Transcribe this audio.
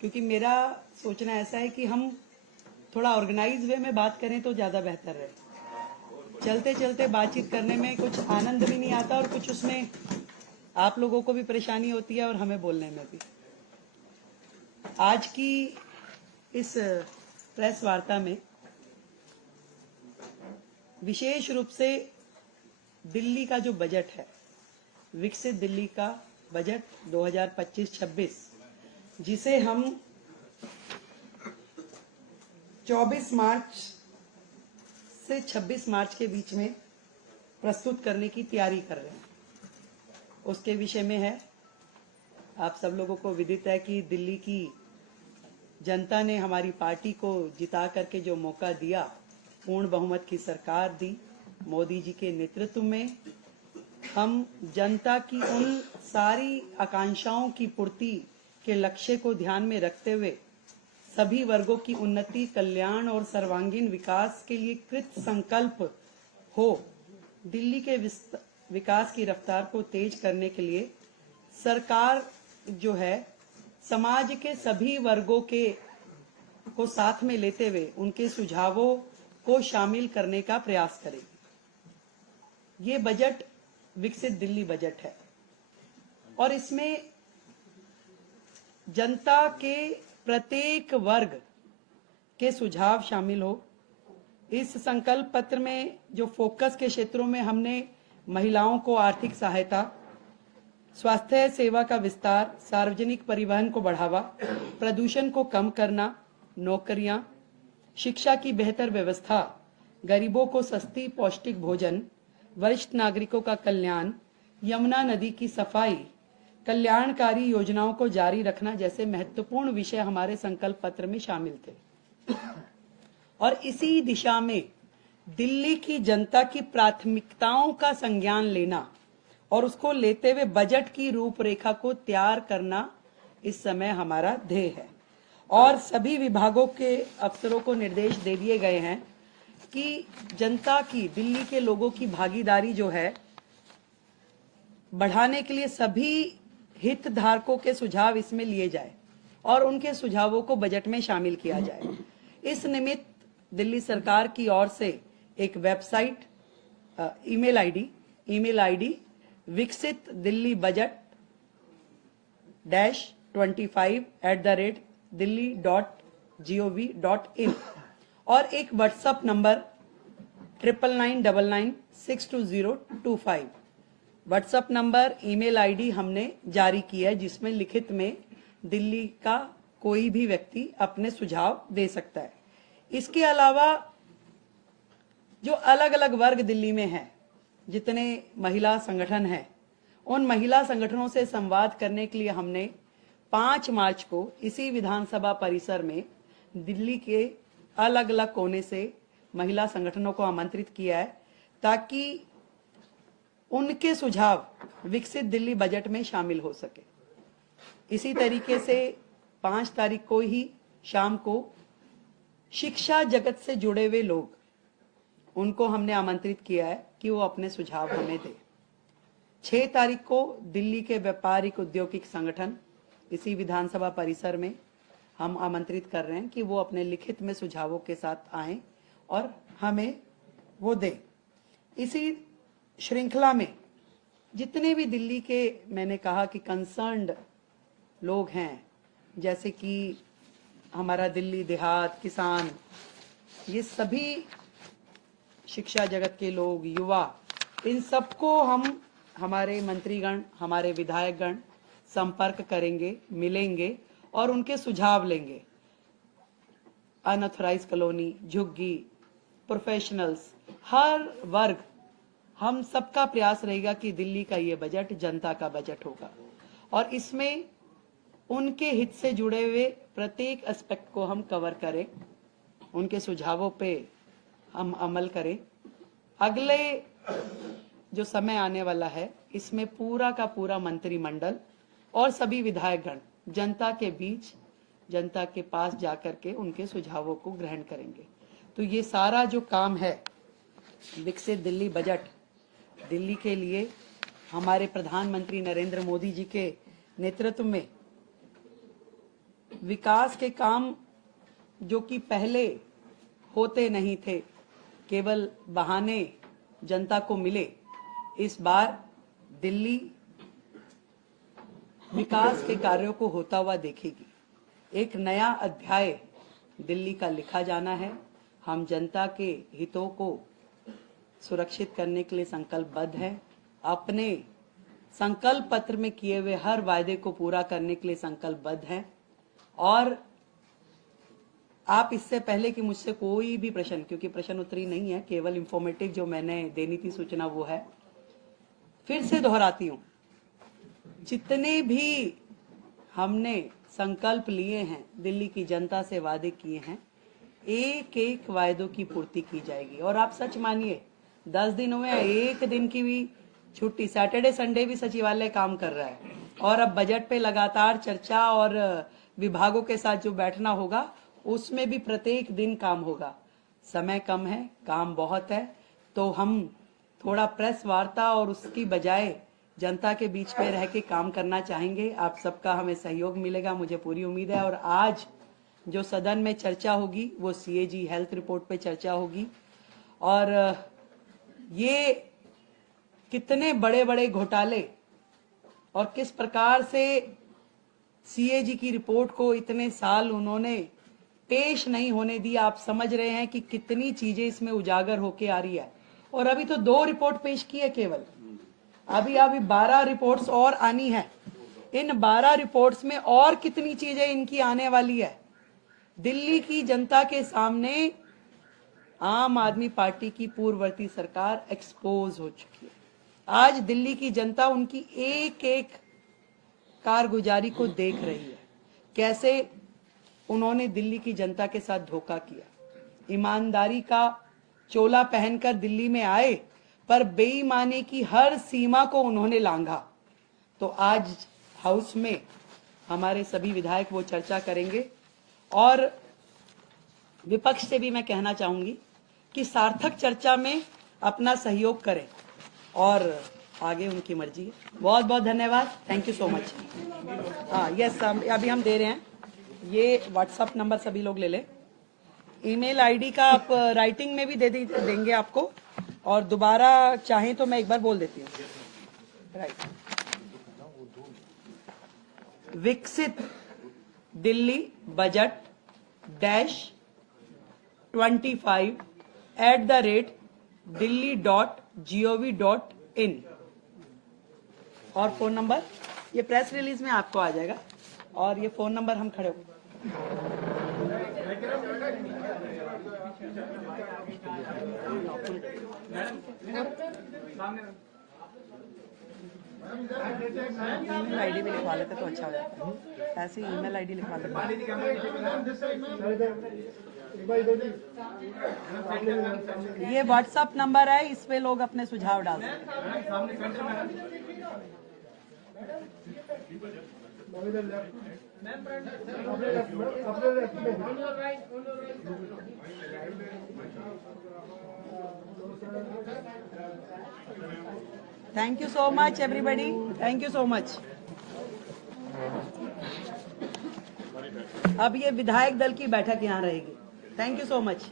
क्योंकि मेरा सोचना ऐसा है कि हम थोड़ा ऑर्गेनाइज वे में बात करें तो ज़्यादा बेहतर रहे। चलते चलते बातचीत करने में कुछ आनंद भी नहीं आता और कुछ उसमें आप लोगों को भी परेशानी होती है और हमें बोलने में भी। आज की इस प्रेस वार्ता में विशेष रूप से दिल्ली का जो बजट है, विकसित दिल्ली का बजट 2025-26, जिसे हम 24 मार्च से 26 मार्च के बीच में प्रस्तुत करने की तैयारी कर रहे हैं, उसके विषय में है। आप सब लोगों को विदित है कि दिल्ली की जनता ने हमारी पार्टी को जिता करके जो मौका दिया, पूर्ण बहुमत की सरकार दी मोदी जी के नेतृत्व में, हम जनता की उन सारी आकांक्षाओं की पूर्ति के लक्ष्य को ध्यान में रखते हुए सभी वर्गों की उन्नति, कल्याण और सर्वांगीण विकास के लिए कृत संकल्प हो दिल्ली के विकास की रफ्तार को तेज करने के लिए सरकार जो है समाज के सभी वर्गों को साथ में लेते हुए उनके सुझावों को शामिल करने का प्रयास करेगी। ये बजट विकसित दिल्ली बजट है और इसमें जनता के प्रत्येक वर्ग के सुझाव शामिल हो। इस संकल्प पत्र में जो फोकस के क्षेत्रों में हमने महिलाओं को आर्थिक सहायता, स्वास्थ्य सेवा का विस्तार, सार्वजनिक परिवहन को बढ़ावा, प्रदूषण को कम करना, नौकरियां, शिक्षा की बेहतर व्यवस्था, गरीबों को सस्ती पौष्टिक भोजन, वरिष्ठ नागरिकों का कल्याण, यमुना नदी की सफाई, कल्याणकारी योजनाओं को जारी रखना जैसे महत्वपूर्ण विषय हमारे संकल्प पत्र में शामिल थे। और इसी दिशा में दिल्ली की जनता की प्राथमिकताओं का संज्ञान लेना और उसको लेते हुए बजट की रूपरेखा को तैयार करना इस समय हमारा ध्येय है। और सभी विभागों के अफसरों को निर्देश दे दिए गए हैं कि जनता की, दिल्ली के लोगों की भागीदारी जो है बढ़ाने के लिए सभी हितधारकों के सुझाव इसमें लिए जाए और उनके सुझावों को बजट में शामिल किया जाए। इस निमित्त दिल्ली सरकार की ओर से एक वेबसाइट, ईमेल आईडी विकसित दिल्ली बजट -25@delhi.gov.in और एक WhatsApp number 9999962025 WhatsApp number, email ID हमने जारी की है, जिसमें लिखित में दिल्ली का कोई भी व्यक्ति अपने सुझाव दे सकता है। इसके अलावा जो अलग अलग वर्ग दिल्ली में हैं, जितने महिला संगठन हैं, उन महिला संगठनों से संवाद करने के लिए हमने 5 मार्च को इसी विधानसभा परिसर में दिल्ली के अलग अलग कोने से महिला संगठनों को आमंत्रित किया है, ताकि उनके सुझाव विकसित दिल्ली बजट में शामिल हो सके। इसी तरीके से 5 तारीख को ही शाम को शिक्षा जगत से जुड़े हुए लोग, उनको हमने आमंत्रित किया है कि वो अपने सुझाव हमें दें। 6 तारीख को दिल्ली के व्यापारिक औद्योगिक संगठन इसी विधानसभा परिसर में हम आमंत्रित कर रहे हैं कि वो अपने लिखित में सुझावों के साथ आएं और हमें वो दें। इसी श्रृंखला में जितने भी दिल्ली के, मैंने कहा कि कंसर्न्ड लोग हैं, जैसे कि हमारा दिल्ली देहात, किसान, ये सभी शिक्षा जगत के लोग, युवा, इन सबको हम, हमारे मंत्रीगण, हमारे विधायकगण संपर्क करेंगे, मिलेंगे और उनके सुझाव लेंगे। अनऑथराइज कॉलोनी, झुग्गी, प्रोफेशनल्स, हर वर्ग, हम सबका प्रयास रहेगा कि दिल्ली का ये बजट जनता का बजट होगा और इसमें उनके हित से जुड़े हुए प्रत्येक एस्पेक्ट को हम कवर करें, उनके सुझावों पे हम अमल करें। अगले जो समय आने वाला है, इसमें पूरा का पूरा मंत्रिमंडल और सभी विधायकगण जनता के बीच, जनता के पास जाकर के उनके सुझावों को ग्रहण करेंगे। तो ये सारा जो काम है, विकसित दिल्ली बजट, दिल्ली के लिए हमारे प्रधानमंत्री नरेंद्र मोदी जी के नेतृत्व में विकास के काम जो कि पहले होते नहीं थे, केवल बहाने जनता को मिले, इस बार दिल्ली विकास के कार्यों को होता हुआ देखेगी। एक नया अध्याय दिल्ली का लिखा जाना है। हम जनता के हितों को सुरक्षित करने के लिए संकल्पबद्ध हैं। अपने संकल्प पत्र में किए हुए हर वायदे को पूरा करने के लिए संकल्पबद्ध हैं। और आप इससे पहले कि मुझसे कोई भी प्रश्न, क्योंकि प्रश्न उत्तरी नहीं है, केवल इंफॉर्मेटिव जो मैंने देनी थी सूचना वो है, फिर से दोहराती हूं, जितने भी हमने संकल्प लिए हैं, दिल्ली की जनता से वादे किए हैं, एक एक वायदों की पूर्ति की जाएगी। और आप सच मानिए 10 दिन हुए, एक दिन की भी छुट्टी, सैटरडे संडे भी सचिवालय काम कर रहा है। और अब बजट पे लगातार चर्चा और विभागों के साथ जो बैठना होगा उसमें भी प्रत्येक दिन काम होगा। समय कम है, काम बहुत है, तो हम थोड़ा प्रेस वार्ता और उसकी बजाय जनता के बीच में रह के काम करना चाहेंगे। आप सबका हमें सहयोग मिलेगा, मुझे पूरी उम्मीद है। और आज जो सदन में चर्चा होगी वो सीएजी हेल्थ रिपोर्ट पे चर्चा होगी। और ये कितने बड़े बड़े घोटाले और किस प्रकार से सीएजी की रिपोर्ट को इतने साल उन्होंने पेश नहीं होने दी, आप समझ रहे हैं कि कितनी चीजें इसमें उजागर होके आ रही है। और अभी तो 2 रिपोर्ट पेश की है केवल, अभी 12 रिपोर्ट्स और आनी है। इन 12 रिपोर्ट्स में और कितनी चीजें इनकी आने वाली है। दिल्ली की जनता के सामने आम आदमी पार्टी की पूर्ववर्ती सरकार एक्सपोज हो चुकी है। आज दिल्ली की जनता उनकी एक एक कारगुजारी को देख रही है, कैसे उन्होंने दिल्ली की जनता के साथ धोखा किया। ईमानदारी का चोला पहनकर दिल्ली में आए, पर बेईमानी की हर सीमा को उन्होंने लांघा। तो आज हाउस में हमारे सभी विधायक वो चर्चा करेंगे। और विपक्ष से भी मैं कहना चाहूंगी कि सार्थक चर्चा में अपना सहयोग करें, और आगे उनकी मर्जी है। बहुत बहुत धन्यवाद, थैंक यू सो मच। हाँ यस, अभी हम दे रहे हैं। ये व्हाट्सएप नंबर सभी लोग ले लें। ईमेल आईडी का आप राइटिंग में भी देंगे आपको, और दोबारा चाहें तो मैं एक बार बोल देती हूँ। राइट, विकसित दिल्ली बजट -25@delhi.gov.in। और फोन नंबर, ये प्रेस रिलीज में आपको आ जाएगा। और ये फोन नंबर हम खड़े हो। ईमेल आईडी भी लिखवा लेते तो अच्छा हो जाता। ऐसे ईमेल आईडी लिखवा लेते। ये व्हाट्सएप नंबर है, इस पे लोग अपने सुझाव डाल सकते thank you so much everybody, thank you so much. अब ये विधायक दल की बैठक यहाँ रहेगी। Thank you so much.